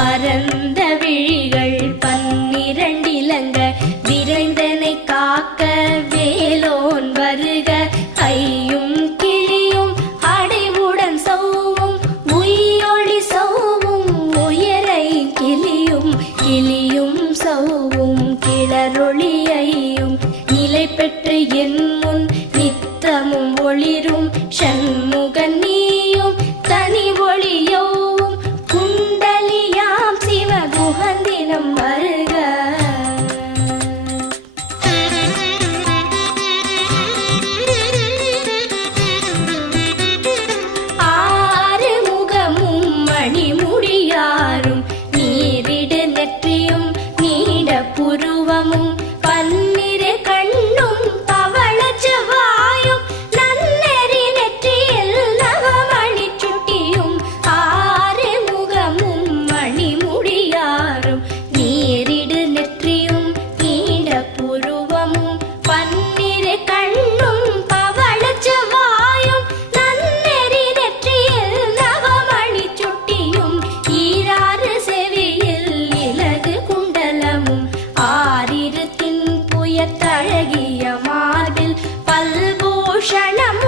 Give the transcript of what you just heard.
பரந்த விழிகள் 12 இலங்க விரைந்தனை காக்க வேலோன் வருக. ஐயும் கிளியும் அடைவுடன் சௌவும் உயிரொளி சௌவும் உயரை கிளியும் கிளியும் சௌவும் கிளரொளியையும் நிலை பெற்று என் முன் நித்தமும் ஒளிரும் சண்முகன் நீயும் தனி ஒளியோவும் குண்டலியாம் சிவ குகந்தினம் வருக. ஆறு முகமும் மணிமுடியாரும் நீரிடு நெற்றியும் நீட புருவமும் 12 கண்ணும் பவள செவ்வாயும் நன்னெறி நெற்றியில் நவமணி சுட்டியும். ஆறு முகமும் மணிமுடியாரும் நீரிடு நெற்றியும் நீட புருவமும் 12 கண்ணும் பவள செவ்வாயும் நன்னெறி நெற்றியில் நவமணி சுட்டியும். ஈராறு செவியில் இலகு குண்டலமும் ஆரிரு தின்புயத்தழகிய மார்பில் பல்பூஷணம்